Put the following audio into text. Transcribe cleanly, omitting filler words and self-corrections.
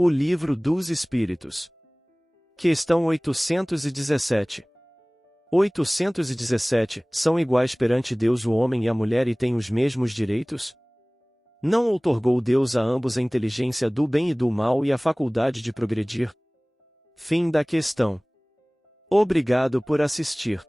O Livro dos Espíritos. Questão 817. 817. São iguais perante Deus o homem e a mulher e têm os mesmos direitos? Não outorgou Deus a ambos a inteligência do bem e do mal e a faculdade de progredir? Fim da questão. Obrigado por assistir.